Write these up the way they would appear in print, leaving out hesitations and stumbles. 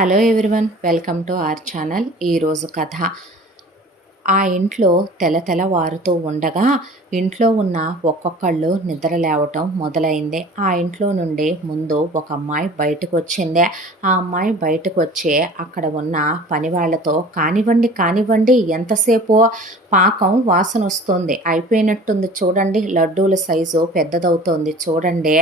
Hello everyone, welcome to our channel. ఈరోజు కథ. ఆ ఇంట్లో తెలతెలవారుతూ ఉండగా ఇంట్లో ఉన్న ఒక్కొక్కళ్ళు నిద్ర లేవటం మొదలైంది. ఆ ఇంట్లో నుండి ముందు ఒక అమ్మాయి బయటకు వచ్చింది. ఆ అమ్మాయి బయటకు వచ్చి అక్కడ ఉన్న పని వాళ్ళతో, కానివ్వండి కానివ్వండి, ఎంతసేపు, పాకం వాసన వస్తుంది, అయిపోయినట్టుంది చూడండి, లడ్డూల సైజు పెద్దదవుతోంది చూడండి,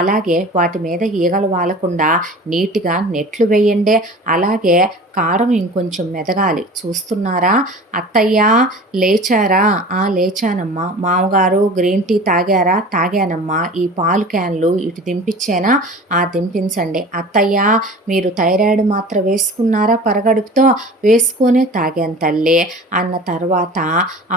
అలాగే వాటి మీద ఈగలు వాలకుండా నీట్గా నెట్లు వేయండి, అలాగే కారం ఇంకొంచెం మెదగాలి చూస్తున్నారా, అత్తయ్య లేచారా? లేచానమ్మా. మామగారు గ్రీన్ టీ తాగారా? తాగానమ్మా. ఈ పాలు క్యాన్లు ఇటు దింపించేనా? దింపించండి. అత్తయ్య మీరు థైరాయిడ్ మాత్ర వేసుకున్నారా? పరగడుపుతో వేసుకునే తాగాను తల్లి అన్న తర్వాత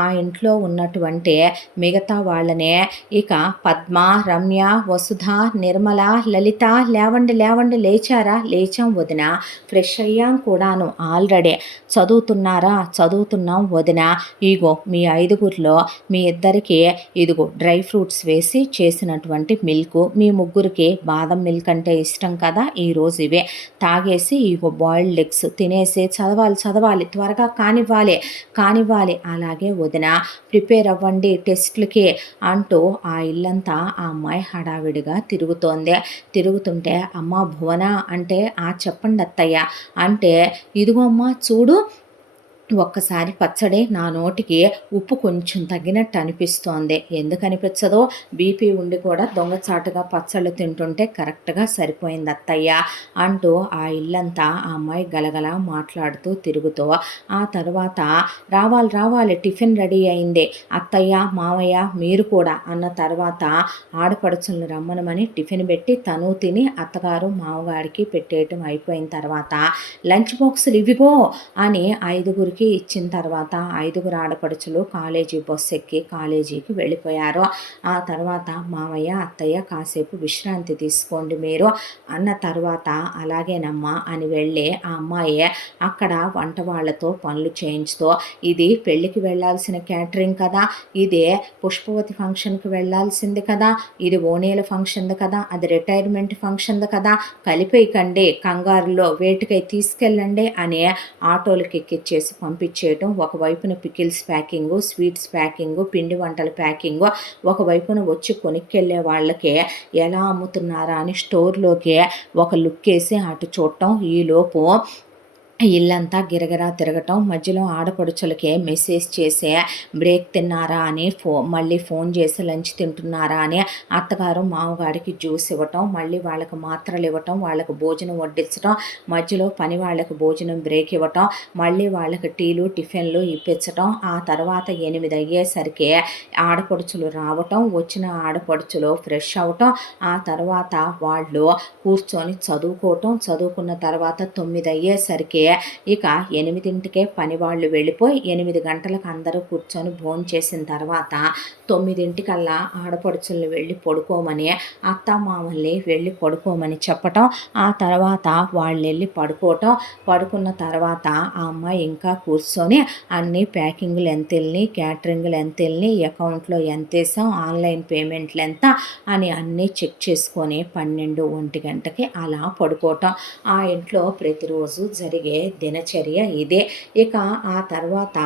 ఆ ఇంట్లో ఉన్నటువంటి మిగతా వాళ్ళనే ఇక పద్మ, రమ్య, వసుధ, నిర్మల, లలిత, లేవండి లేవండి, లేచారా? లేచాం వదిన, ఫ్రెష్ అయ్యాం కూడాను, ఆల్రెడీ చదువుతున్నారా? చదువుతున్నాం వదిన, ఇగో మీ ఐదుగురిలో మీ ఇద్దరికి ఇదిగో డ్రై ఫ్రూట్స్ వేసి చేసినటువంటి మిల్క్, మీ ముగ్గురికి బాదం మిల్క్ అంటే ఇష్టం కదా, ఈరోజు ఇవే తాగేసి ఇగో బాయిల్డ్ ఎగ్స్ తినేసి చదవాలి చదవాలి, త్వరగా కానివ్వాలి, అలాగే వదిన ప్రిపేర్ అవ్వండి టెస్ట్లకి అంటూ ఆ ఇల్లంతా ఆ అమ్మాయి హడావిడిగా తిరుగుతుంటే అమ్మ భువన అంటే చెప్పండి అత్తయ్య అంటే, ఇదిగో అమ్మ చూడు, ఒక్కసారి పచ్చడి నా నోటికి ఉప్పు కొంచెం తగ్గినట్టు అనిపిస్తోంది. ఎందుకు అనిపించదో, బీపీ ఉండి కూడా దొంగచాటుగా పచ్చళ్ళు తింటుంటే కరెక్ట్గా సరిపోయింది అత్తయ్య అంటూ ఆ ఇల్లంతా ఆ అమ్మాయి గలగల మాట్లాడుతూ తిరుగుతూ, ఆ తర్వాత రావాలి టిఫిన్ రెడీ అయింది అత్తయ్య, మామయ్య మీరు కూడా అన్న తర్వాత ఆడపడుచులను రమ్మనమని టిఫిన్ పెట్టి తను తిని అత్తగారు మామగారికి పెట్టేయటం అయిపోయిన తర్వాత లంచ్ బాక్సులు ఇవిగో అని ఐదుగురికి ఇచ్చిన తర్వాత ఐదుగురు ఆడపడుచులు కాలేజీ బస్సు ఎక్కి కాలేజీకి వెళ్ళిపోయారు. ఆ తర్వాత మామయ్య, అత్తయ్య కాసేపు విశ్రాంతి తీసుకోండి మీరు అన్న తర్వాత అలాగేనమ్మా అని వెళ్ళి ఆ అమ్మాయి అక్కడ వంట వాళ్ళతో పనులు చేయించుతూ, ఇది పెళ్ళికి వెళ్ళాల్సిన క్యాటరింగ్ కదా, ఇదే పుష్పవతి ఫంక్షన్కి వెళ్ళాల్సింది కదా, ఇది ఓణీల ఫంక్షన్ది కదా, అది రిటైర్మెంట్ ఫంక్షన్ది కదా, కలిపేయకండి, కంగారులో వేటికై తీసుకెళ్ళండి అని ఆటోలకి ఎక్కిచ్చేసి పంపించేయటం. ఒకవైపున పికిల్స్ ప్యాకింగు, స్వీట్స్ ప్యాకింగు, పిండి వంటల ప్యాకింగు, ఒకవైపున వచ్చి కొనుక్కెళ్ళే వాళ్ళకి ఎలా అమ్ముతున్నారా అని స్టోర్లోకి ఒక లుక్ వేసి అటు చూడటం. ఈలోపు ఇల్లంతా గిరగిరా తిరగటం, మధ్యలో ఆడపడుచులకే మెసేజ్ చేసే బ్రేక్ తిన్నారా అని మళ్ళీ ఫోన్ చేసి లంచ్ తింటున్నారా అని అత్తగారు మామగారికి జ్యూస్ ఇవ్వటం, మళ్ళీ వాళ్ళకి మాత్రలు ఇవ్వటం, వాళ్ళకి భోజనం వడ్డించడం, మధ్యలో పని వాళ్ళకి భోజనం బ్రేక్ ఇవ్వటం, మళ్ళీ వాళ్ళకి టీలు టిఫిన్లు ఇప్పించటం. ఆ తర్వాత 8 అయ్యేసరికి ఆడపడుచులు రావటం, వచ్చిన ఆడపడుచులు ఫ్రెష్ అవటం, ఆ తర్వాత వాళ్ళు కూర్చొని చదువుకున్న తర్వాత 9 అయ్యేసరికి ఇక 8ంటికే పని వాళ్ళు వెళ్ళిపోయి 8 గంటలకు అందరూ కూర్చొని భోంచేసిన తర్వాత 9ంటికల్లా ఆడపడుచుల్ని వెళ్ళి పడుకోమని, అత్తామామల్ని వెళ్ళి పడుకోమని చెప్పటం. ఆ తర్వాత వాళ్ళు వెళ్ళి పడుకున్న తర్వాత ఆ అమ్మాయి ఇంకా కూర్చొని అన్ని ప్యాకింగ్లు ఎంత వెళ్ళి, క్యాటరింగ్లు ఎంత వెళ్ళి, అకౌంట్లో ఎంత వేసాం, ఆన్లైన్ పేమెంట్లు ఎంత అని అన్నీ చెక్ చేసుకొని 12-1 గంటకి అలా పడుకోవటం. ఆ ఇంట్లో ప్రతిరోజు జరిగే దినచర్య ఇదే. ఇక ఆ తర్వాత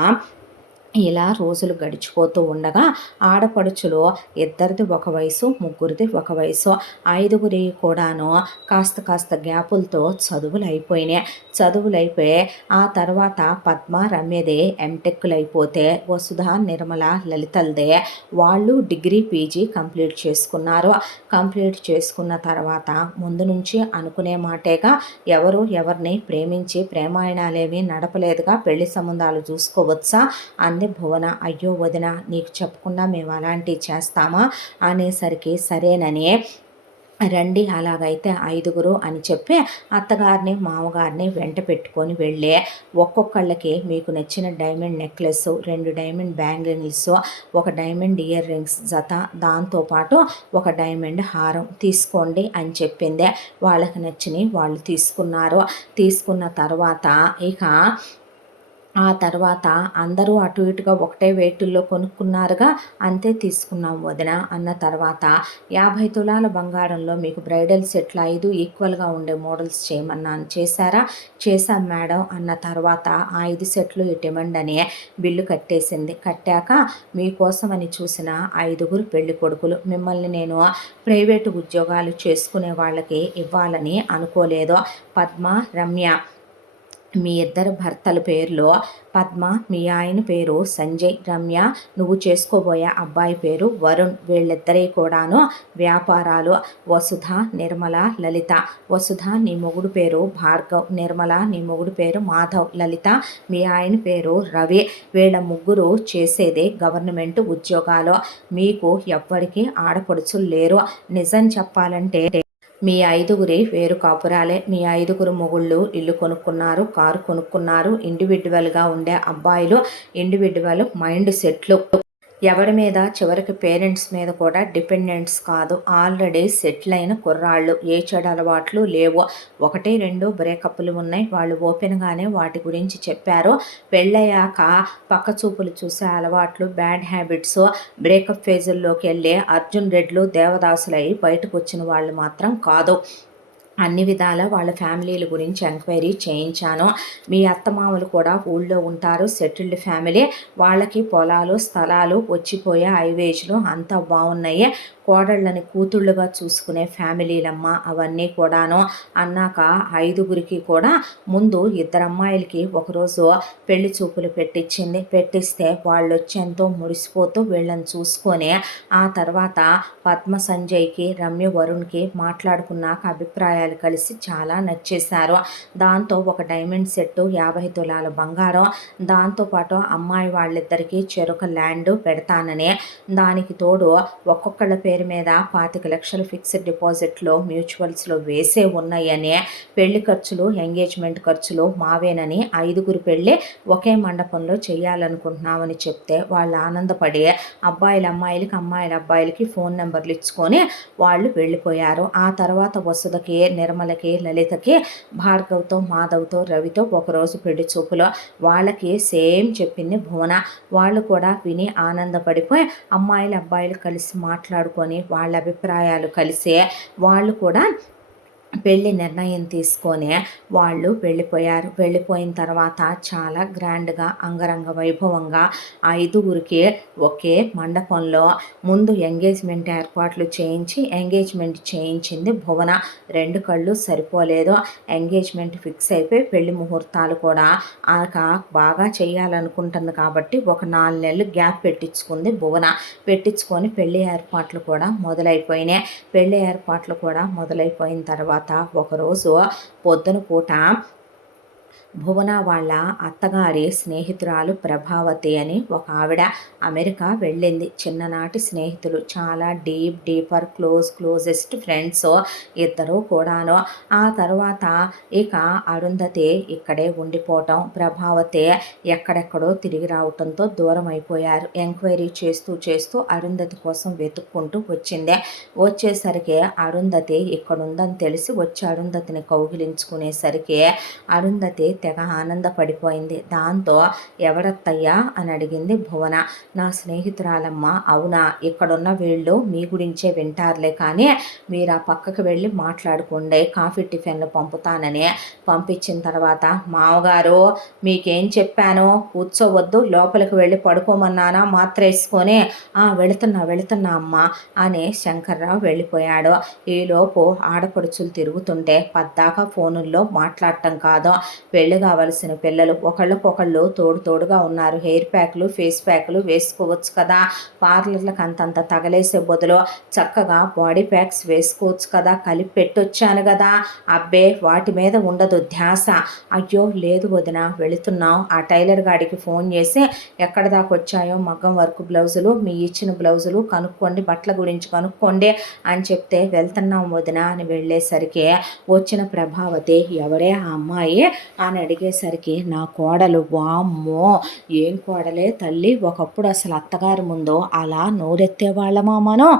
ఇలా రోజులు గడిచిపోతూ ఉండగా ఆడపడుచులు ఇద్దరిది ఒక వయసు, ముగ్గురిది ఒక వయసు, ఐదుగురి కూడాను కాస్త గ్యాపులతో చదువులు అయిపోయి ఆ తర్వాత పద్మ, రమ్యదే ఎంటెక్లు అయిపోతే వసుధ, నిర్మల, లలితలదే వాళ్ళు డిగ్రీ పీజీ కంప్లీట్ చేసుకున్న తర్వాత ముందు నుంచి అనుకునే మాటేగా, ఎవరిని ప్రేమించి ప్రేమాయణాలేమీ నడపలేదుగా, పెళ్లి సంబంధాలు చూసుకోవచ్చా అంది భువన. అయ్యో వదిన, నీకు చెప్పకుండా మేము అలాంటివి చేస్తామా అనేసరికి సరేనని రండి అలాగైతే ఐదుగురు అని చెప్పి అత్తగారిని మామగారిని వెంట పెట్టుకొని వెళ్ళి ఒక్కొక్కళ్ళకి మీకు నచ్చిన డైమండ్ నెక్లెస్, 2 డైమండ్ బ్యాంగిల్స్, ఒక డైమండ్ ఇయర్ రింగ్స్ జత, దాంతోపాటు ఒక డైమండ్ హారం తీసుకోండి అని చెప్పింది. వాళ్ళకి నచ్చినవి వాళ్ళు తీసుకున్నారు. తీసుకున్న తర్వాత ఇక ఆ తర్వాత అందరూ అటు ఇటుగా ఒకటే వెయిటుల్లో కొనుక్కున్నారుగా, అంతే తీసుకున్నాం వదిన అన్న తర్వాత 50 తులాల బంగారంలో మీకు బ్రైడల్ సెట్లు 5 ఈక్వల్‌గా ఉండే మోడల్స్ చేయమన్నాను. చేశారా? చేశాం మేడం అన్న తర్వాత ఆ 5 సెట్లు ఇటివ్వండని బిల్లు కట్టేసింది. కట్టాక మీకోసమని చూసిన 5గురు పెళ్ళికొడుకులు. మిమ్మల్ని నేను ప్రైవేటు ఉద్యోగాలు చేసుకునే వాళ్ళకి ఇవ్వాలని అనుకోలేదు. పద్మ, రమ్య మీ ఇద్దరు భర్తల పేర్లు పద్మ, మీ ఆయన పేరు సంజయ్, రమ్య నువ్వు చేసుకోబోయే అబ్బాయి పేరు వరుణ్. వీళ్ళిద్దరి కూడాను వ్యాపారాలు. వసుధ, నిర్మల, లలిత. వసుధ నీ మొగుడు పేరు భార్గవ్, నిర్మల నీ మొగుడు పేరు మాధవ్, లలిత మీ ఆయన పేరు రవి. వీళ్ళ ముగ్గురు చేసేదే గవర్నమెంట్ ఉద్యోగాలు. మీకు ఎవ్వరికీ ఆడపడుచులు లేరు. నిజం చెప్పాలంటే మీ 5గురి వేరు కాపురాలే. మీ 5గురు మొగుళ్ళు ఇల్లు కొనుక్కున్నారు, కారు కొనుక్కున్నారు. ఇండివిడ్యువల్‌గా ఉండే అబ్బాయిలు, ఇండివిడ్యువల్ మైండ్ సెట్లు. ఎవరి మీద చివరికి పేరెంట్స్ మీద కూడా డిపెండెంట్స్ కాదు. ఆల్రెడీ సెటిల్ అయిన కుర్రాళ్ళు. ఏ చెడు అలవాట్లు లేవు. 1, 2 బ్రేకప్లు ఉన్నాయి. వాళ్ళు ఓపెన్‌గానే వాటి గురించి చెప్పారు. పెళ్ళయ్యాక పక్క చూపులు చూసే అలవాట్లు, బ్యాడ్ హ్యాబిట్స్, బ్రేకప్ ఫేజుల్లోకి వెళ్ళే అర్జున్ రెడ్లు, దేవదాసులై బయటకు వచ్చిన వాళ్ళు మాత్రం కాదు. అన్ని విధాల వాళ్ళ ఫ్యామిలీల గురించి ఎంక్వైరీ చేయించాను. మీ అత్తమామలు కూడా ఊళ్ళో ఉంటారు, సెటిల్డ్ ఫ్యామిలీ. వాళ్ళకి పొలాలు, స్థలాలు, వచ్చిపోయే హైవేజ్లు అంతా బాగున్నాయి. కోడళ్ళని కూతుళ్ళుగా చూసుకునే ఫ్యామిలీలమ్మ అవన్నీ కూడాను. అన్నాక 5గురికి కూడా ముందు 2 అమ్మాయిలకి ఒకరోజు పెళ్లి చూపులు పెట్టించింది. పెట్టిస్తే వాళ్ళు వచ్చి ఎంతో మురిసిపోతూ వీళ్ళని చూసుకొని ఆ తర్వాత పద్మ సంజయ్కి, రమ్య వరుణ్కి మాట్లాడుకున్నాక అభిప్రాయాలు కలిసి చాలా నచ్చేశారు. దాంతో ఒక డైమండ్ సెట్టు, 50 తులాల బంగారం, దాంతోపాటు అమ్మాయి వాళ్ళిద్దరికీ చెరొక ల్యాండ్ పెడతానని, దానికి తోడు ఒక్కొక్కళ్ళ పేరు మీద 25 లక్షలు ఫిక్స్డ్ డిపాజిట్లో మ్యూచువల్స్లో వేసే ఉన్నాయని, పెళ్లి ఖర్చులు, ఎంగేజ్మెంట్ ఖర్చులు మావేనని, 5గురు పెళ్ళి ఒకే మండపంలో చేయాలనుకుంటున్నామని చెప్తే వాళ్ళు ఆనందపడి అబ్బాయిల అమ్మాయిలకి, అమ్మాయిల అబ్బాయిలకి ఫోన్ నెంబర్లు ఇచ్చుకొని వాళ్ళు వెళ్ళిపోయారు. ఆ తర్వాత వసుధకి, నిర్మలకి, లలితకి భార్గవ్తో, మాధవ్తో, రవితో ఒకరోజు పెళ్లి చూపులో వాళ్ళకి సేమ్ చెప్పింది భువన. వాళ్ళు కూడా విని ఆనందపడిపోయి అమ్మాయిలు అబ్బాయిలు కలిసి మాట్లాడుకొని వాళ్ళ అభిప్రాయాలు కలిసి వాళ్ళు కూడా పెళ్లి నిర్ణయం తీసుకొని వాళ్ళు వెళ్ళిపోయారు. వెళ్ళిపోయిన తర్వాత చాలా గ్రాండ్గా, అంగరంగ వైభవంగా 5గురికి ఒకే మండపంలో ముందు ఎంగేజ్మెంట్ ఏర్పాట్లు చేయించి ఎంగేజ్మెంట్ చేయించింది భువన. 2 కళ్ళు సరిపోలేదు. ఎంగేజ్మెంట్ ఫిక్స్ అయిపోయి పెళ్లి ముహూర్తాలు కూడా బాగా చేయాలనుకుంటుంది కాబట్టి ఒక 4 నెలలు గ్యాప్ పెట్టించుకుంది భువన. పెట్టించుకొని పెళ్లి ఏర్పాట్లు కూడా మొదలైపోయినాయి. పెళ్లి ఏర్పాట్లు కూడా మొదలైపోయిన తర్వాత ఒకరోజు పొద్దున పూట భువన వాళ్ళ అత్తగారి స్నేహితురాలు ప్రభావతి అని ఒక ఆవిడ అమెరికా వెళ్ళింది. చిన్ననాటి స్నేహితులు, చాలా డీపర్ క్లోజెస్ట్ ఫ్రెండ్స్ ఇద్దరు కూడాను. ఆ తర్వాత ఇక అరుంధతి ఇక్కడే ఉండిపోవటం, ప్రభావతి ఎక్కడెక్కడో తిరిగి రావటంతో దూరం అయిపోయారు. ఎంక్వైరీ చేస్తూ అరుంధతి కోసం వెతుక్కుంటూ వచ్చింది. వచ్చేసరికి అరుంధతి ఇక్కడుందని తెలిసి వచ్చి అరుంధతిని కౌగిలించుకునేసరికి అరుంధతి తెగ ఆనందపడిపోయింది. దాంతో ఎవరత్తయ్యా అని అడిగింది భువన. నా స్నేహితురాలమ్మ. అవునా, ఇక్కడున్న వీళ్ళు మీ గురించే వింటారులే కానీ మీరు ఆ పక్కకు వెళ్ళి మాట్లాడుకోండి, కాఫీ టిఫిన్లు పంపుతానని పంపించిన తర్వాత మామగారు మీకేం చెప్పాను, కూర్చోవద్దు, లోపలికి వెళ్ళి పడుకోమన్నానా మాత్ర వేసుకొని వెళుతున్నా అమ్మ అని శంకర్రావు వెళ్ళిపోయాడు. ఈలోపు ఆడపడుచులు తిరుగుతుంటే పద్దాకా ఫోనుల్లో మాట్లాడటం కాదు, పెళ్లి కావలసిన పిల్లలు ఒకళ్ళకొకళ్ళు తోడుగా ఉన్నారు. హెయిర్ ప్యాక్లు, ఫేస్ ప్యాక్లు వేసుకోవచ్చు కదా, పార్లర్లకు అంతంత తగలేసే బదులు చక్కగా బాడీ ప్యాక్స్ వేసుకోవచ్చు కదా, కలిపి పెట్టొచ్చాను కదా. అబ్బే వాటి మీద ఉండదు ధ్యాస. అయ్యో లేదు వదిన, వెళుతున్నాం. ఆ టైలర్ గాడికి ఫోన్ చేసి ఎక్కడ దాకా వచ్చాయో మగ్గం వర్క్ బ్లౌజులు, మీ ఇచ్చిన బ్లౌజులు కనుక్కోండి, బట్టల గురించి కనుక్కోండి అని చెప్తే వెళ్తున్నాం వదిన అని వెళ్ళేసరికి వచ్చిన ప్రభావతి ఎవరే ఆ అమ్మాయి అని అడిగేసరికి నా కోడలు. వామ్మో ఏం కోడలే తల్లి, ఒకప్పుడు అసలు అత్తగారి ముందు అలా నోరెత్తేవాళ్ళమా మనం,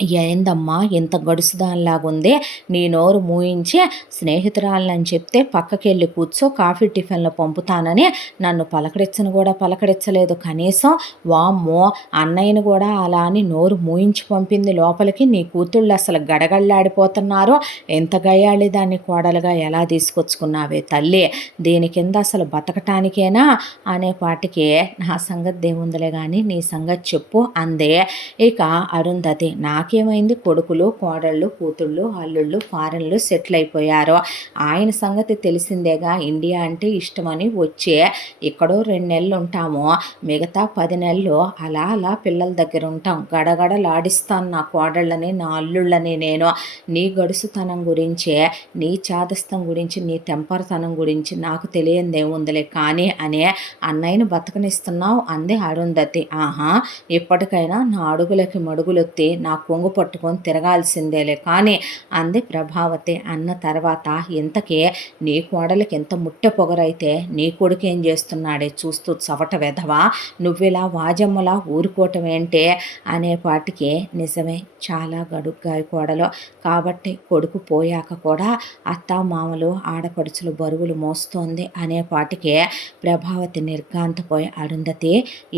ఏందమ్మా ఇంత గడుసుదానిలాగుంది, నీ నోరు మూయించి స్నేహితురాలని చెప్తే పక్కకెళ్ళి కూర్చో కాఫీ టిఫిన్‌లు పంపుతానని నన్ను పలకరించను కూడా పలకరించలేదు. కనీసం వామ్మో! అన్నయ్యని కూడా అలా అని నోరు మూయించి పంపింది లోపలికి. నీ కూతుళ్ళు అసలు గడగడలాడిపోతున్నారు. ఎంత గయ్యాళి దాన్ని కోడలుగా ఎలా తీసుకొచ్చుకున్నావే తల్లి! దీని కింద అసలు బతకటానికేనా అనేపాటికి నా సంగతి దేవుందిలే గానీ నీ సంగతి చెప్పు అందే. ఇక అరుంధతి నాకేమైంది, కొడుకులు కోడళ్ళు కూతుళ్ళు అల్లుళ్ళు ఫారెన్‌లో సెటిల్ అయిపోయారు. ఆయన సంగతి తెలిసిందేగా, ఇండియా అంటే ఇష్టమని వచ్చే ఇక్కడో 2 నెలలు ఉంటాము, మిగతా 10 నెలలు అలా అలా పిల్లల దగ్గర ఉంటాం. గడగడలాడిస్తాను నా కోడళ్ళని నా అల్లుళ్ళని నేను. నీ గడుసుతనం గురించే, నీ చాదస్తం గురించి, నీ తెంపరతనం గురించి నాకు తెలియందేముందిలే కానీ అనే అన్నయ్యని బతకనిస్తున్నావు అంది అరుంధతి. ఆహా, ఇప్పటికైనా నా అడుగులకి మడుగులొత్తి నా కొంగు పట్టుకొని తిరగాల్సిందేలే కానీ అంది ప్రభావతి. అన్న తర్వాత ఇంతకీ నీ కోడలికి ఎంత ముట్టె పొగరైతే నీ కొడుకేం చేస్తున్నాడే చూస్తూ చవట వెధవా, నువ్విలా వాజమ్మలా ఊరుకోవటం ఏంటే అనేపాటికి నిజమే చాలా గడుగ్గాయి కోడలు, కాబట్టి కొడుకు పోయాక కూడా అత్తామామలు ఆడపడుచులు బరువులు మోస్తోంది అనేపాటికే ప్రభావతి నిర్ఘాంతపోయి అరుంధతి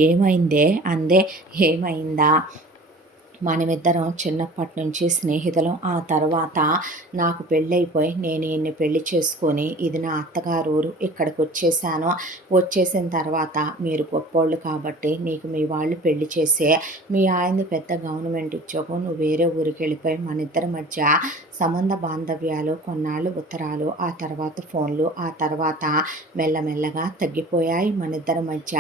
ఏమైందే అందే. ఏమైందా, మనమిద్దరం చిన్నప్పటి నుంచి స్నేహితులం. ఆ తర్వాత నాకు పెళ్ళైపోయి నేను ఈయన్ని పెళ్లి చేసుకొని ఇది నా అత్తగారు ఊరు ఇక్కడికి వచ్చేసాను. వచ్చేసిన తర్వాత మీరు గొప్పోళ్ళు కాబట్టి నీకు మీ వాళ్ళు పెళ్లి చేసే, మీ ఆయనది పెద్ద గవర్నమెంట్ ఉద్యోగం, నువ్వు వేరే ఊరికి వెళ్ళిపోయి మన ఇద్దరి మధ్య సంబంధ బాంధవ్యాలు కొన్నాళ్ళు ఉత్తరాలు, ఆ తర్వాత ఫోన్లు, ఆ తర్వాత మెల్లమెల్లగా తగ్గిపోయాయి మన ఇద్దరి మధ్య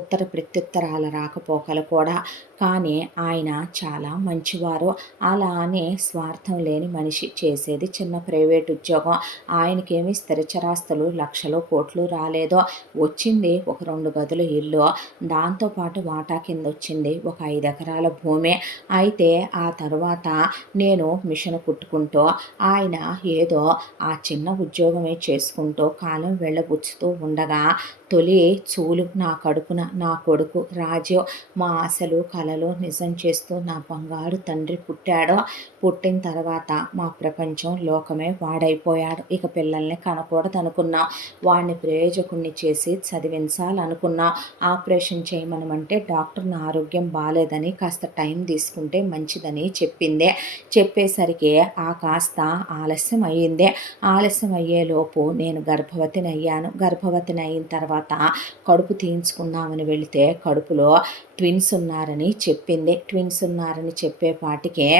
ఉత్తర ప్రత్యుత్తరాల రాకపోకలు కూడా. కానీ ఆయన చాలా మంచివారు. అలా అని స్వార్థం లేని మనిషి. చేసేది చిన్న ప్రైవేట్ ఉద్యోగం. ఆయనకేమి స్థిరచరాస్తులు లక్షలు కోట్లు రాలేదో, వచ్చింది ఒక 2 గదుల ఇల్లు, దాంతోపాటు వాటా కింద వచ్చింది ఒక 5 ఎకరాల భూమి. అయితే ఆ తర్వాత నేను మిషన్ కుట్టుకుంటూ, ఆయన ఏదో ఆ చిన్న ఉద్యోగమే చేసుకుంటూ కాలం వెళ్ళబుచ్చుతూ ఉండగా తొలి చూలు నా కడుపున నా కొడుకు రాజు, మా ఆశలు కలలు నిజం చేస్తూ నా బంగారు తండ్రి పుట్టాడు. పుట్టిన తర్వాత మా ప్రపంచం లోకమే వాడైపోయాడు. ఇక పిల్లల్ని కనకూడదనుకున్నాం. వాడిని ప్రయోజకుణ్ణి చేసి చదివించాలనుకున్నాం. ఆపరేషన్ చేయమనమంటే డాక్టర్ నా ఆరోగ్యం బాలేదని కాస్త టైం తీసుకుంటే మంచిదని చెప్పిందే. చెప్పేసరికి ఆ కాస్త ఆలస్యం అయ్యిందే. ఆలస్యం అయ్యేలోపు నేను గర్భవతిని అయ్యాను. గర్భవతిని అయిన తర్వాత కడుపు తీయించుకుందామని వెళితే కడుపులో ట్విన్స్ ఉన్నారని చెప్పింది. ట్విన్స్ ఉన్నారని చెప్పేపాటికే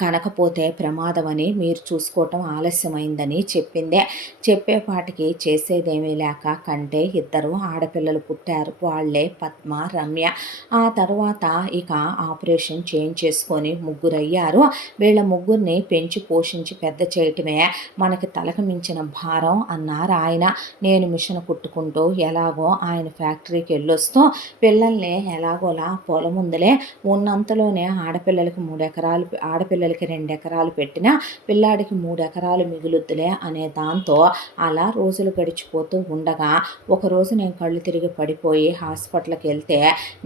కనకపోతే ప్రమాదమని మీరు చూసుకోవటం ఆలస్యమైందని చెప్పిందే. చెప్పేపాటికి చేసేదేమీ లేక కంటే 2 ఆడపిల్లలు పుట్టారు. వాళ్ళే పద్మ రమ్య. ఆ తర్వాత ఇక ఆపరేషన్ చేసుకొని 3 అయ్యారు. వీళ్ళ ముగ్గురిని పెంచి పోషించి పెద్ద చేయటమే మనకి తలకు మించిన భారం అన్నారు ఆయన. నేను మిషన్ కుట్టుకుంటూ ఎలాగో ఆయన ఫ్యాక్టరీకి వెళ్ళొస్తూ పిల్లల్ని ఎలాగోలా పొలముందులే ఉన్నంతలోనే ఆడపిల్లలకి 3 ఎకరాలు ఆడపిల్లలకి 2 ఎకరాలు పెట్టినా పిల్లాడికి 3 ఎకరాలు మిగులుద్దులే అనే దాంతో అలా రోజులు గడిచిపోతూ ఉండగా ఒకరోజు నేను కళ్ళు తిరిగి పడిపోయి హాస్పిటల్కి వెళ్తే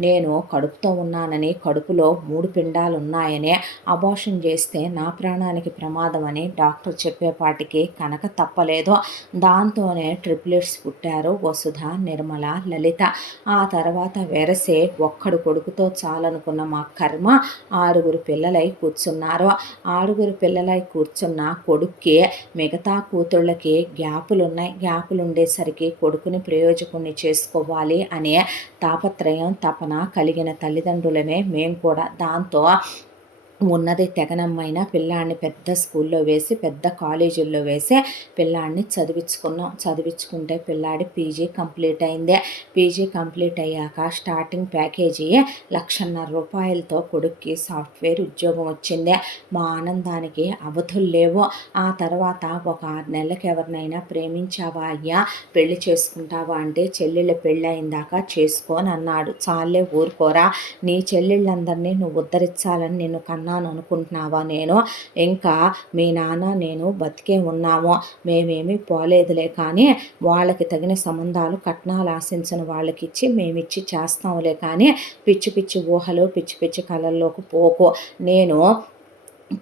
నేను కడుపుతో ఉన్నానని, కడుపులో 3 పిండాలు ఉన్నాయని, అబార్షన్ చేస్తే నా ప్రాణానికి ప్రమాదం అని డాక్టర్ చెప్పేపాటికి కనక తప్పలేదు. దాంతోనే ట్రిప్లెట్స్ పుట్టారు, వసుధ, నిర్మల, లలిత. ఆ తర్వాత వెరసే ఒక్కడు కొడుకుతో చాలనుకున్న మా కర్మ 6 పిల్లలై కూర్చున్నారు. 6 పిల్లలై కూర్చున్న కొడుక్కి మిగతా కూతుళ్ళకి గ్యాపులున్నాయి. గ్యాపులుండేసరికి కొడుకుని ప్రయోజకుణ్ణి చేసుకోవాలి అనే తాపత్రయం తపన కలిగిన తల్లిదండ్రులమే మేము కూడా. దాంతో ఉన్నది తెగనమ్మైన పిల్లాడిని పెద్ద స్కూల్లో వేసి పెద్ద కాలేజీల్లో వేసి పిల్లాడిని చదివించుకున్నాం. చదివించుకుంటే పిల్లాడి పీజీ కంప్లీట్ అయింది. పీజీ కంప్లీట్ అయ్యాక స్టార్టింగ్ ప్యాకేజీ 1,50,000 కొడుక్కి సాఫ్ట్వేర్ ఉద్యోగం వచ్చింది. మా ఆనందానికి అవధులు లేవు. ఆ తర్వాత ఒక 6 నెలలకు ఎవరినైనా ప్రేమించావా అయ్యా, పెళ్లి చేసుకుంటావా అంటే చెల్లెళ్ళ పెళ్ళి అయిందాక చేసుకోని అన్నాడు. చాలే ఊరుకోరా, నీ చెల్లెళ్ళందరినీ నువ్వు ఉద్ధరించాలని నిన్ను కన్నా ఉన్నాను అనుకుంటున్నావా? నేను ఇంకా మీ నాన్న నేను బతికే ఉన్నాము, మేమేమీ పోలేదులే, కానీ వాళ్ళకి తగిన సంబంధాలు కట్నాలు ఆశించిన వాళ్ళకిచ్చి మేమిచ్చి చేస్తాంలే, కానీ పిచ్చి పిచ్చి ఊహలు పిచ్చి పిచ్చి కలల్లోకి పోకు. నేను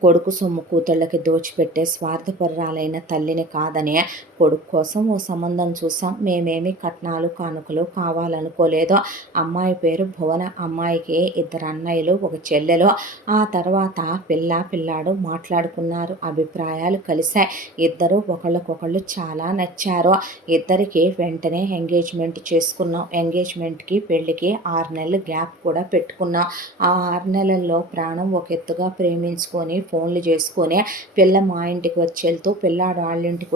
కొడుకు సొమ్ము కూతుళ్ళకి దోచిపెట్టే స్వార్థపరురాలైన తల్లిని కాదనే కొడుకు కోసం ఓ సంబంధం చూసాం. మేమేమి కట్నాలు కానుకలు కావాలనుకోలేదు. అమ్మాయి పేరు భువన. అమ్మాయికి 2 అన్నయ్యలు, 1 చెల్లెలు. ఆ తర్వాత పిల్లాడు మాట్లాడుకున్నారు. అభిప్రాయాలు కలిశాయి. ఇద్దరు ఒకళ్ళకొకళ్ళు చాలా నచ్చారు. ఇద్దరికి వెంటనే ఎంగేజ్మెంట్ చేసుకున్నాం. ఎంగేజ్మెంట్కి పెళ్ళికి 6 నెలలు గ్యాప్ కూడా పెట్టుకున్నాం. ఆ 6 నెలల్లో ప్రాణం ఒక ఎత్తుగా ప్రేమించుకొని ఫోన్లు చేసుకొని పిల్ల మా ఇంటికి వచ్చి వెళ్తూ, పిల్లాడు వాళ్ళ ఇంటికి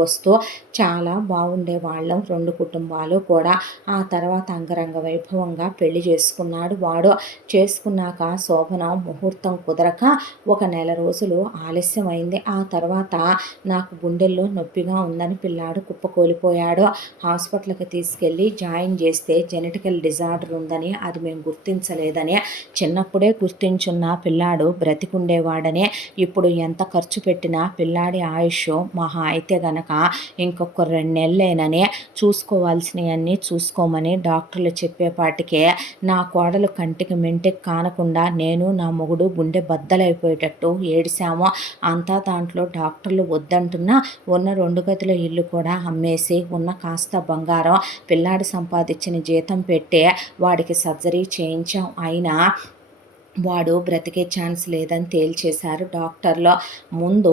వస్తూ చాలా బాగుండేవాళ్ళం 2 కుటుంబాలు కూడా. ఆ తర్వాత అంగరంగ వైభవంగా పెళ్లి చేసుకున్నాడు వాడు. చేసుకున్నాక శోభనం ముహూర్తం కుదరక 1 నెల రోజులు ఆలస్యమైంది. ఆ తర్వాత నాకు గుండెల్లో నొప్పిగా ఉందని పిల్లాడు కుప్పకూలిపోయాడు. హాస్పిటల్కి తీసుకెళ్ళి జాయిన్ చేస్తే జెనెటికల్ డిజార్డర్ ఉందని, అది మేము గుర్తించలేదని, చిన్నప్పుడే గుర్తించున్న పిల్లాడు బ్రతికుండేవాడనే, ఇప్పుడు ఎంత ఖర్చు పెట్టినా పిల్లాడి ఆయుష్ మహా అయితే గనక ఇంకొక 2 నెలలేనని, చూసుకోవాల్సినవన్నీ చూసుకోమని డాక్టర్లు చెప్పేపాటికే నా కోడలు కంటికి మెంటికి కానకుండా నేను నా మొగుడు గుండె బద్దలైపోయేటట్టు ఏడిశాము. అంతా దాంట్లో డాక్టర్లు వద్దంటున్నా ఉన్న 2 గదుల ఇల్లు కూడా అమ్మేసి ఉన్న కాస్త బంగారం పిల్లాడి సంపాదించిన జీతం పెట్టే వాడికి సర్జరీ చేయించాం. అయినా వాడు బ్రతికే ఛాన్స్ లేదని తేల్చేశారు డాక్టర్లు. ముందు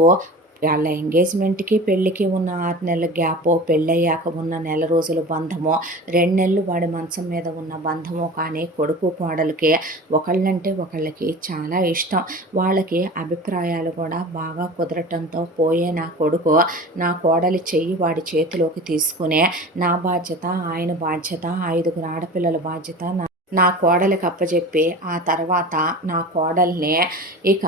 వాళ్ళ ఎంగేజ్మెంట్కి పెళ్ళికి ఉన్న 6 నెలల గ్యాపో, పెళ్ళయ్యాక ఉన్న నెల రోజుల బంధమో, 2 నెలలు వాడి మంచం మీద ఉన్న బంధమో, కానీ కొడుకు కోడలికి ఒకళ్ళంటే ఒకళ్ళకి చాలా ఇష్టం. వాళ్ళకి అభిప్రాయాలు కూడా బాగా కుదరటంతో పోయే నా కొడుకు నా కోడలి చెయ్యి వాడి చేతిలోకి తీసుకునే, నా బాధ్యత ఆయన బాధ్యత, 5 ఆడపిల్లల బాధ్యత నా కోడలికి అప్పచెప్పి, ఆ తర్వాత నా కోడల్ని ఇక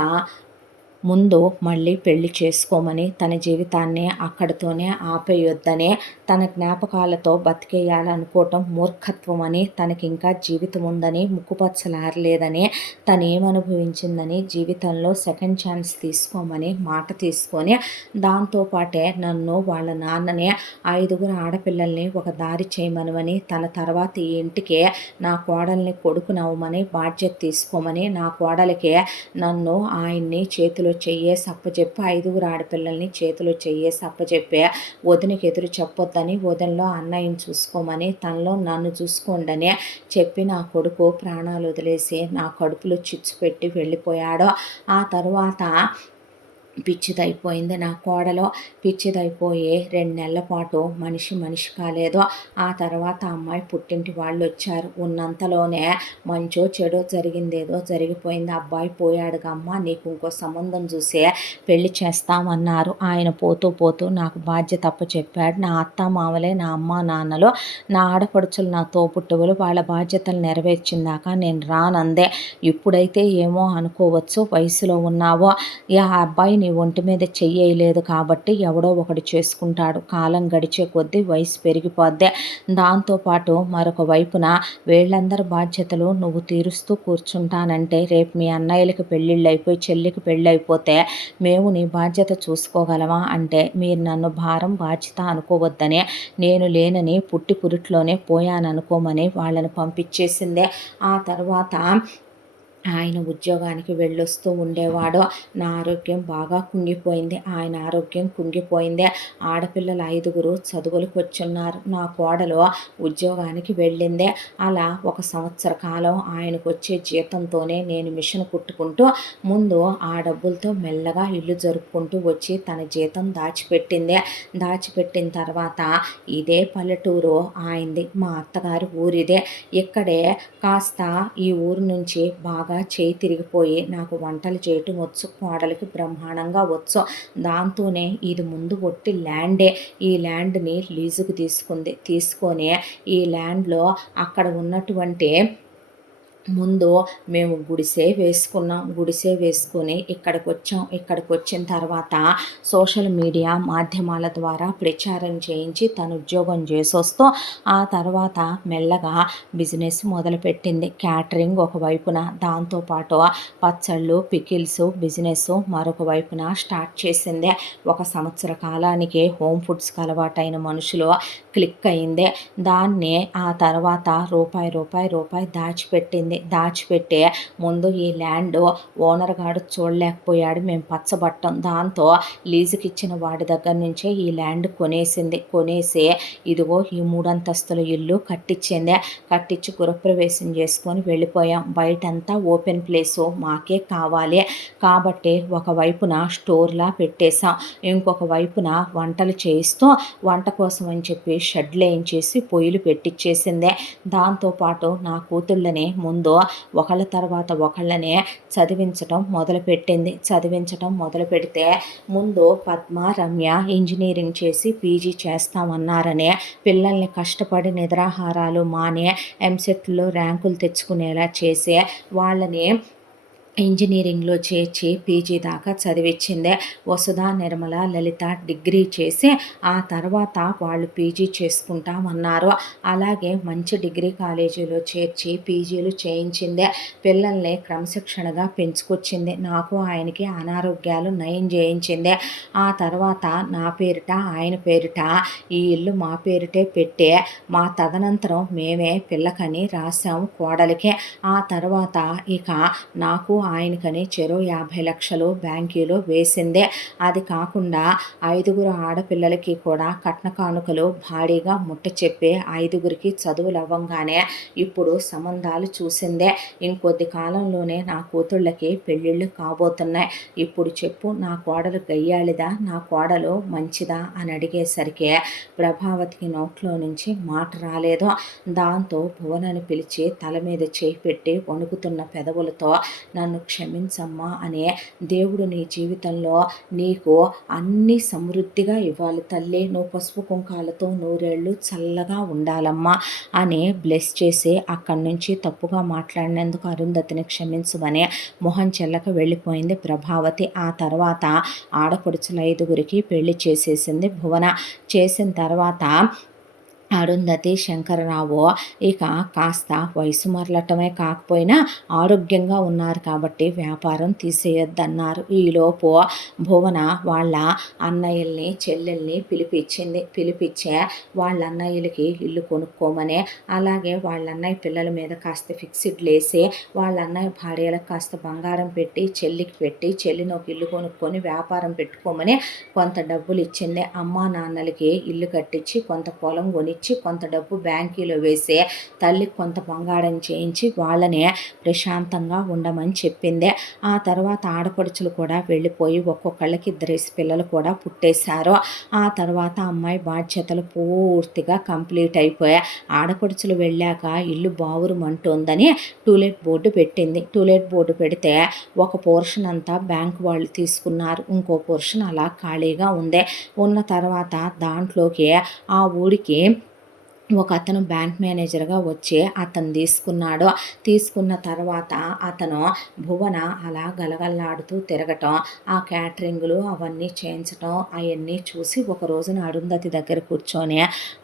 ముందు మళ్ళీ పెళ్లి చేసుకోమని, తన జీవితాన్ని అక్కడితోనే ఆపేయొద్దని, తన జ్ఞాపకాలతో బతికేయాలనుకోవటం మూర్ఖత్వం అని, తనకి ఇంకా జీవితం ఉందని, ముక్కుపచ్చలారలేదని, తనేమనుభవించిందని, జీవితంలో సెకండ్ ఛాన్స్ తీసుకోమని మాట తీసుకొని, దాంతోపాటే నన్ను వాళ్ళ నాన్నని 5 ఆడపిల్లల్ని ఒక దారి చేయమనమని, తన తర్వాత ఈ ఇంటికి నా కోడల్ని కొడుకునవ్వమని బాధ్యత తీసుకోమని, నా కోడలికి నన్ను ఆయన్ని చేతిలో చెయ్యేసి అప్పచెప్పి, 5 ఆడపిల్లల్ని చేతిలో చెయ్యేసి అప్పచెప్పి, వదినకి ఎదురు చెప్పొద్దని, వదినలో అన్నయ్యని చూసుకోమని, తనలో నన్ను చూసుకోండని చెప్పి నా కొడుకు ప్రాణాలు వదిలేసి నా కడుపులో చిచ్చు పెట్టి వెళ్ళిపోయాడు. ఆ తర్వాత పిచ్చిదైపోయింది నా కోడలో. పిచ్చిదైపోయి 2 నెలల పాటు మనిషి కాలేదు. ఆ తర్వాత అమ్మాయి పుట్టింటి వాళ్ళు వచ్చారు. ఉన్నంతలోనే మంచో చెడో జరిగిందేదో జరిగిపోయింది. అబ్బాయి పోయాడుగా అమ్మ, నీకు ఇంకో సంబంధం చూసి పెళ్లి చేస్తామన్నారు. ఆయన పోతూ నాకు బాధ్యత అప్పచెప్పాడు. నా అత్త మామలే నా అమ్మ నాన్నలు, నా ఆడపడుచులు నా తోబుట్టువులు, వాళ్ళ బాధ్యతలు నెరవేర్చిందాకా నేను రానందే. ఇప్పుడైతే ఏమో అనుకోవచ్చు, వయసులో ఉన్నావో, ఆ అబ్బాయి నీ ఒంటి మీద చెయ్యలేదు కాబట్టి ఎవడో ఒకడు చేసుకుంటాడు. కాలం గడిచే కొద్దీ వయసు పెరిగిపోద్ది. దాంతోపాటు మరొక వైపున వీళ్ళందరి బాధ్యతలు నువ్వు తీరుస్తూ కూర్చుంటానంటే, రేపు మీ అన్నయ్యలకి పెళ్ళిళ్ళు అయిపోయి చెల్లికి పెళ్ళైపోతే మేము నీ బాధ్యత చూసుకోగలమా అంటే, మీరు నన్ను భారం బాధ్యత అనుకోవద్దని, నేను లేనని పుట్టి పురిట్లోనే పోయాననుకోమని వాళ్ళని పంపించేసిందే. ఆ తర్వాత ఆయన ఉద్యోగానికి వెళ్ళొస్తూ ఉండేవాడు. నా ఆరోగ్యం బాగా కుంగిపోయింది. ఆయన ఆరోగ్యం కుంగిపోయింది. ఆడపిల్లలు 5 చదువులకు వచ్చున్నారు. నా కోడలు ఉద్యోగానికి వెళ్ళింది. అలా 1 సంవత్సర కాలం ఆయనకు వచ్చే జీతంతోనే నేను మిషన్ కుట్టుకుంటూ, ముందు ఆ డబ్బులతో మెల్లగా ఇల్లు జరుపుకుంటూ వచ్చి తన జీతం దాచిపెట్టింది. దాచిపెట్టిన తర్వాత ఇదే పల్లెటూరు ఆయనది, మా అత్తగారి ఊరిదే. ఇక్కడే కాస్త ఈ ఊరు నుంచి బాగా చేయి తిరిగిపోయి నాకు వంటలు చేయటం వచ్చు, కోడలికి బ్రహ్మాండంగా వచ్చు. దాంతోనే ఇది ముందు ఒట్టి ల్యాండే. ఈ ల్యాండ్ని లీజుకు తీసుకొని ఈ ల్యాండ్లో అక్కడ ఉన్నటువంటి ముందు మేము గుడిసే వేసుకున్నాం. గుడిసే వేసుకొని ఇక్కడికొచ్చాం. ఇక్కడికొచ్చిన తర్వాత సోషల్ మీడియా మాధ్యమాల ద్వారా ప్రచారం చేయించి తను ఉద్యోగం చేసొస్తూ ఆ తర్వాత మెల్లగా బిజినెస్ మొదలుపెట్టింది. క్యాటరింగ్ ఒకవైపున, దాంతోపాటు పచ్చళ్ళు, పికిల్స్ బిజినెస్ మరొక వైపున స్టార్ట్ చేసింది. 1 సంవత్సర కాలానికి హోమ్ ఫుడ్స్‌కి అలవాటైన మనుషులు క్లిక్ అయింది. దాన్ని ఆ తర్వాత రూపాయి దాచిపెట్టింది. దాచిపెట్టి ముందు ఈ ల్యాండ్ ఓనర్ గాడు చూడలేకపోయాడు. మేము పచ్చబట్టాం. దాంతో లీజుకిచ్చిన వాడి దగ్గర నుంచే ఈ ల్యాండ్ కొనేసింది. కొనేసి ఇదిగో ఈ 3 అంతస్తుల ఇల్లు కట్టించింది. కట్టించి గృహప్రవేశం చేసుకొని వెళ్ళిపోయాం. బయటంతా ఓపెన్ ప్లేసు మాకే కావాలి కాబట్టి ఒకవైపున స్టోర్‌లా పెట్టేసాం. ఇంకొక వైపున వంటలు చేయిస్తూ వంట కోసం అని చెప్పి షెడ్‌లేయించేసి పొయ్యిలు పెట్టిచ్చేసింది. దాంతోపాటు నా కూతుళ్ళని ముందు ఒకళ్ళ తర్వాత ఒకళ్ళని చదివించటం మొదలుపెడితే ముందు పద్మ, రమ్య ఇంజినీరింగ్ చేసి పీజీ చేస్తామన్నారని పిల్లల్ని కష్టపడి నిద్రాహారాలు మాని ఎంసెట్‌లో ర్యాంకులు తెచ్చుకునేలా చేసి వాళ్ళని ఇంజినీరింగ్‌లో చేర్చి పీజీ దాకా చదివిచ్చింది. వసుధ, నిర్మల, లలిత డిగ్రీ చేసి ఆ తర్వాత వాళ్ళు పీజీ చేసుకుంటామన్నారు. అలాగే మంచి డిగ్రీ కాలేజీలో చేర్చి పీజీలు చేయించింది. పిల్లల్ని క్రమశిక్షణగా పెంచుకొచ్చింది. నాకు ఆయనకి అనారోగ్యాలు నయం చేయించింది. ఆ తర్వాత నా పేరిట, ఆయన పేరిట ఈ ఇల్లు మా పేరిటే పెట్టి మా తదనంతరం మేమే పిల్లకని రాసాము కోడలికి. ఆ తర్వాత ఇక నాకు ఆయనకని చెరో 50 లక్షలు బ్యాంకీలో వేసిందే. అది కాకుండా 5గురు ఆడపిల్లలకి కూడా కట్న కానుకలు భారీగా ముట్ట చెప్పి 5గురికి చదువులు అవ్వంగానే ఇప్పుడు సంబంధాలు చూసిందే. ఇంకొద్ది కాలంలోనే నా కూతుళ్ళకి పెళ్ళిళ్ళు కాబోతున్నాయి. ఇప్పుడు చెప్పు, నా కోడలు గయ్యాళిదా, నా కోడలు మంచిదా అని అడిగేసరికి ప్రభావతికి నోట్లో నుంచి మాట రాలేదు. దాంతో భువనని పిలిచి తల మీద చేయి పెట్టి వణుకుతున్న పెదవులతో నన్ను క్షమించమ్మా అనే, దేవుడు నీ జీవితంలో నీకు అన్ని సమృద్ధిగా ఇవ్వాలి తల్లి, నువ్వు పసుపు కుంకాలతో నూరేళ్ళు చల్లగా ఉండాలమ్మా అని బ్లెస్ చేసి అక్కడి నుంచి తప్పుగా మాట్లాడినందుకు అరుంధతిని క్షమించమని మొహం చెల్లక వెళ్ళిపోయింది ప్రభావతి. ఆ తర్వాత ఆడపడుచుల 5గురికి పెళ్లి చేసేసింది భువన. చేసిన తర్వాత అరుంధతి, శంకరరావు ఇక కాస్త వయసు మరలటమే కాకపోయినా ఆరోగ్యంగా ఉన్నారు కాబట్టి వ్యాపారం తీసేయొద్దన్నారు. ఈలోపు భువన వాళ్ళ అన్నయ్యల్ని, చెల్లెల్ని పిలిపించే వాళ్ళ అన్నయ్యలకి ఇల్లు కొనుక్కోమని, అలాగే వాళ్ళ అన్నయ్య పిల్లల మీద కాస్త ఫిక్స్డ్ లేసి వాళ్ళ అన్నయ్య భార్యలకు కాస్త బంగారం పెట్టి చెల్లికి పెట్టి చెల్లిని ఒక ఇల్లు కొనుక్కొని వ్యాపారం పెట్టుకోమని కొంత డబ్బులు ఇచ్చింది. అమ్మా నాన్నలకి ఇల్లు కట్టించి కొంత పొలం కొని కొంత డబ్బు బ్యాంకీలో వేసి తల్లికి కొంత బంగారం చేయించి వాళ్ళని ప్రశాంతంగా ఉండమని చెప్పింది. ఆ తర్వాత ఆడపడుచులు కూడా వెళ్ళిపోయి ఒక్కొక్కళ్ళకి 2 పిల్లలు కూడా పుట్టేశారు. ఆ తర్వాత అమ్మాయి బాధ్యతలు పూర్తిగా కంప్లీట్ అయిపోయాయి. ఆడపడుచులు వెళ్ళాక ఇల్లు బావురుమంటోందని టూలెట్ బోర్డు పెట్టింది. టూలెట్ బోర్డు పెడితే ఒక పోర్షన్ అంతా బ్యాంకు వాళ్ళు తీసుకున్నారు. ఇంకో పోర్షన్ అలా ఖాళీగా ఉంది. ఉన్న తర్వాత దాంట్లోకి ఆ ఊరికి ఒక అతను బ్యాంక్ మేనేజర్గా వచ్చి అతను తీసుకున్నాడు. తీసుకున్న తర్వాత అతను భువన అలా గలగల్లాడుతూ తిరగటం, ఆ క్యాటరింగ్లు అవన్నీ చేయించటం అవన్నీ చూసి ఒక రోజున అరుంధతి దగ్గర కూర్చొని,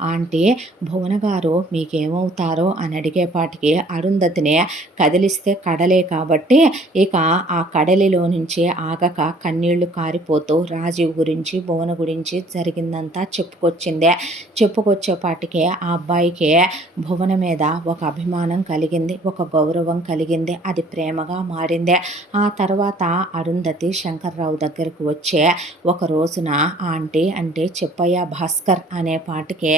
ఆంటీ భువన గారు మీకేమవుతారో అని అడిగేపాటికి అరుంధతిని కదిలిస్తే కడలే కాబట్టి ఇక ఆ కడలిలో నుంచి ఆగక కన్నీళ్లు కారిపోతూ రాజీవ్ గురించి, భువన గురించి జరిగిందంతా చెప్పుకొచ్చేపాటికి ఆ అబ్బాయికి భువన మీద ఒక అభిమానం కలిగింది, ఒక గౌరవం కలిగింది. అది ప్రేమగా మారింది. ఆ తర్వాత అరుంధతి శంకర్రావు దగ్గరకు వచ్చే ఒక రోజున, ఆంటీ అంటే చెప్పయ్యా భాస్కర్ అనే పాటికి,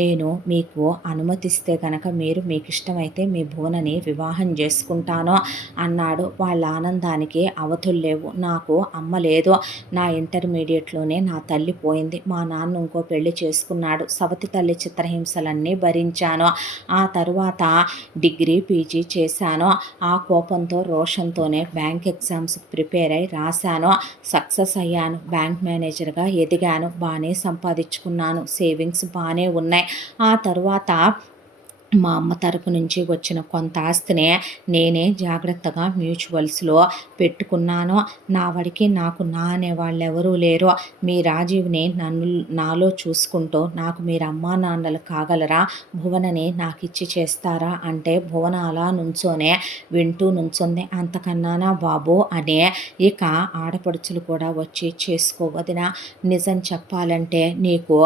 నేను మీకు అనుమతిస్తే కనుక మీరు మీకు ఇష్టమైతే మీ భువనని వివాహం చేసుకుంటాను అన్నాడు. వాళ్ళ ఆనందానికి అవధులు లేవు. నాకు అమ్మ లేదు, నా ఇంటర్మీడియట్లోనే నా తల్లి పోయింది, మా నాన్న ఇంకో పెళ్లి చేసుకున్నాడు, సవతి తల్లి చిత్రహింసలన్నీ భరించాను. ఆ తర్వాత డిగ్రీ, పీజీ చేశాను. ఆ కోపంతో రోషంతోనే బ్యాంక్ ఎగ్జామ్స్ ప్రిపేర్ అయి రాశాను. సక్సెస్ అయ్యాను. బ్యాంక్ మేనేజర్గా ఎదిగాను. బాగానే సంపాదించుకున్నాను. సేవింగ్స్ బాగానే ఉన్నాయి. ఆ తర్వాత మా అమ్మ తరపు నుంచి వచ్చిన కొంత ఆస్తినే నేనే జాగ్రత్తగా మ్యూచువల్స్‌లో పెట్టుకున్నాను. నా వాడికి నాకు నా అనేవాళ్ళెవరూ లేరు. మీ రాజీవ్‌ని నాలో చూసుకుంటూ నాకు మీరు అమ్మానాన్నలు కాగలరా? భువనని నాకిచ్చి చేస్తారా? అంటే భువన అలా నుంచోనే వింటూ నుంచుంది. అంతకన్నానా బాబు అని. ఇక ఆడపడుచులు కూడా వచ్చి చేసుకో వదినా, నిజం చెప్పాలంటే నీకు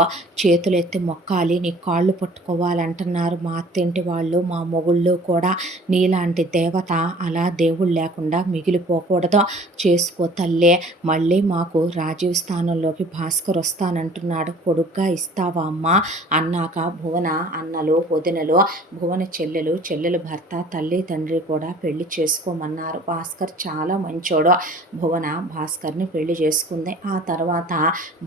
చేతులెత్తి మొక్కాలి, నీ కాళ్ళు పట్టుకోవాలంటున్నారు మా అత్తింటి వాళ్ళు, మా మొగుళ్ళు కూడా. నీలాంటి దేవత అలా దేవుడు లేకుండా మిగిలిపోకూడదు. చేసుకో తల్లే. మళ్ళీ మాకు రాజీవ్ స్థానంలోకి భాస్కర్ వస్తానంటున్నాడు. కొడుగ్గా ఇస్తావా అమ్మా అన్నాక భువన అన్నలు, వదినలు, భువన చెల్లెలు భర్త, తల్లి తండ్రి కూడా పెళ్లి చేసుకోమన్నారు. భాస్కర్ చాలా మంచోడు. భువన భాస్కర్ని పెళ్లి చేసుకుంది. ఆ తర్వాత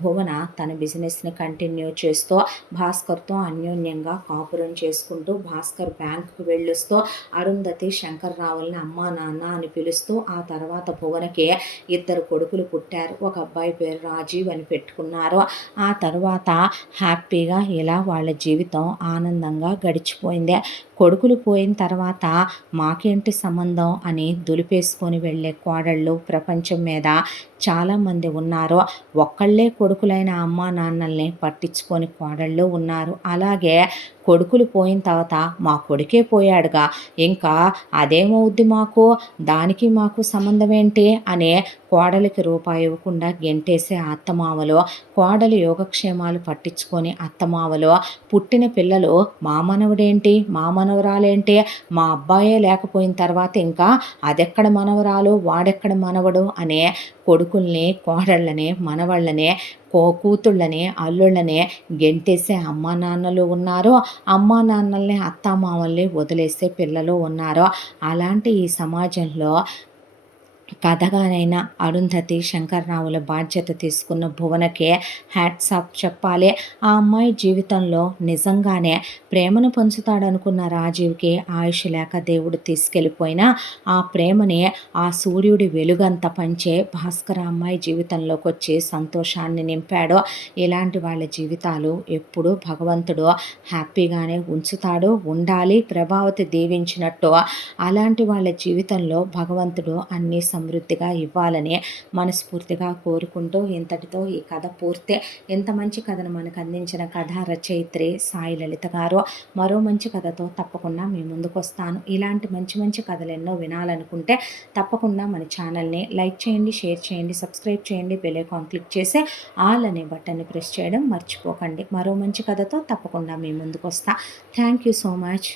భువన తన బిజినెస్ని కంటిన్యూ చేస్తూ భాస్కర్తో అన్యోన్యంగా కాపురం చేసుకుంటూ భాస్కర్ బ్యాంకుకు వెళ్ళొస్తూ అరుంధతి శంకర్రావుల్ని అమ్మా నాన్న అని పిలుస్తూ ఆ తర్వాత భువనకి 2 కొడుకులు పుట్టారు. ఒక అబ్బాయి పేరు రాజీవ్ అని పెట్టుకున్నారు. ఆ తర్వాత హ్యాపీగా ఇలా వాళ్ళ జీవితం ఆనందంగా గడిచిపోయింది. కొడుకులు పోయిన తర్వాత మాకేంటి సంబంధం అని దులిపేసుకొని వెళ్ళే కోడళ్ళు ప్రపంచం మీద చాలామంది ఉన్నారు. ఒక్కళ్ళే కొడుకులైన అమ్మా నాన్నల్ని పట్టించుకొని కోడళ్ళు ఉన్నారు. అలాగే కొడుకులు పోయిన తర్వాత మా కొడుకే పోయాడుగా, ఇంకా అదేమవుద్ది మాకు, దానికి మాకు సంబంధం ఏంటి అని కోడలికి రూపాయి ఇవ్వకుండా గెంటేసే అత్తమామలు, కోడలి యోగక్షేమాలు పట్టించుకొని అత్తమామలు, పుట్టిన పిల్లలు మా మనవడేంటి, మా మనవరాలేంటి, మా అబ్బాయే లేకపోయిన తర్వాత ఇంకా అదెక్కడ మనవరాలు, వాడెక్కడ మనవడు అనే కొడుకుల్ని, కోడళ్ళని, మనవళ్ళని, కూతుళ్ళని, అల్లుళ్ళని గెంటేసే అమ్మా నాన్నలు ఉన్నారు. అమ్మా నాన్నల్ని, అత్తామామల్ని వదిలేసే పిల్లలు ఉన్నారు. అలాంటి ఈ సమాజంలో కథగానైనా అరుంధతి శంకర్రావుల బాధ్యత తీసుకున్న భువనకే హ్యాట్స్ ఆఫ్ చెప్పాలి. ఆ అమ్మాయి జీవితంలో నిజంగానే ప్రేమను పంచుతాడనుకున్న రాజీవ్కి ఆయుష్ లేక దేవుడు తీసుకెళ్ళిపోయినా ఆ ప్రేమని ఆ సూర్యుడి వెలుగంత పంచే భాస్కర అమ్మాయి జీవితంలోకి వచ్చి సంతోషాన్ని నింపాడు. ఇలాంటి వాళ్ళ జీవితాలు ఎప్పుడూ భగవంతుడు హ్యాపీగానే ఉంచుతాడు, ఉండాలి. ప్రభావతి దీవించినట్టు అలాంటి వాళ్ళ జీవితంలో భగవంతుడు అన్నీ సమృద్ధిగా ఇవ్వాలని మనస్ఫూర్తిగా కోరుకుంటూ ఇంతటితో ఈ కథ పూర్తి. ఇంత మంచి కథను మనకు అందించిన కథా రచయిత్రి సాయి లలిత గారు. మరో మంచి కథతో తప్పకుండా మీ ముందుకు వస్తాను. ఇలాంటి మంచి మంచి కథలు ఎన్నో వినాలనుకుంటే తప్పకుండా మన ఛానల్ని లైక్ చేయండి, షేర్ చేయండి, సబ్స్క్రైబ్ చేయండి, బెల్ ఐకాన్ క్లిక్ చేసి ఆల్ అనే బటన్ని ప్రెస్ చేయడం మర్చిపోకండి. మరో మంచి కథతో తప్పకుండా మీ ముందుకు వస్తా. Thank you so much.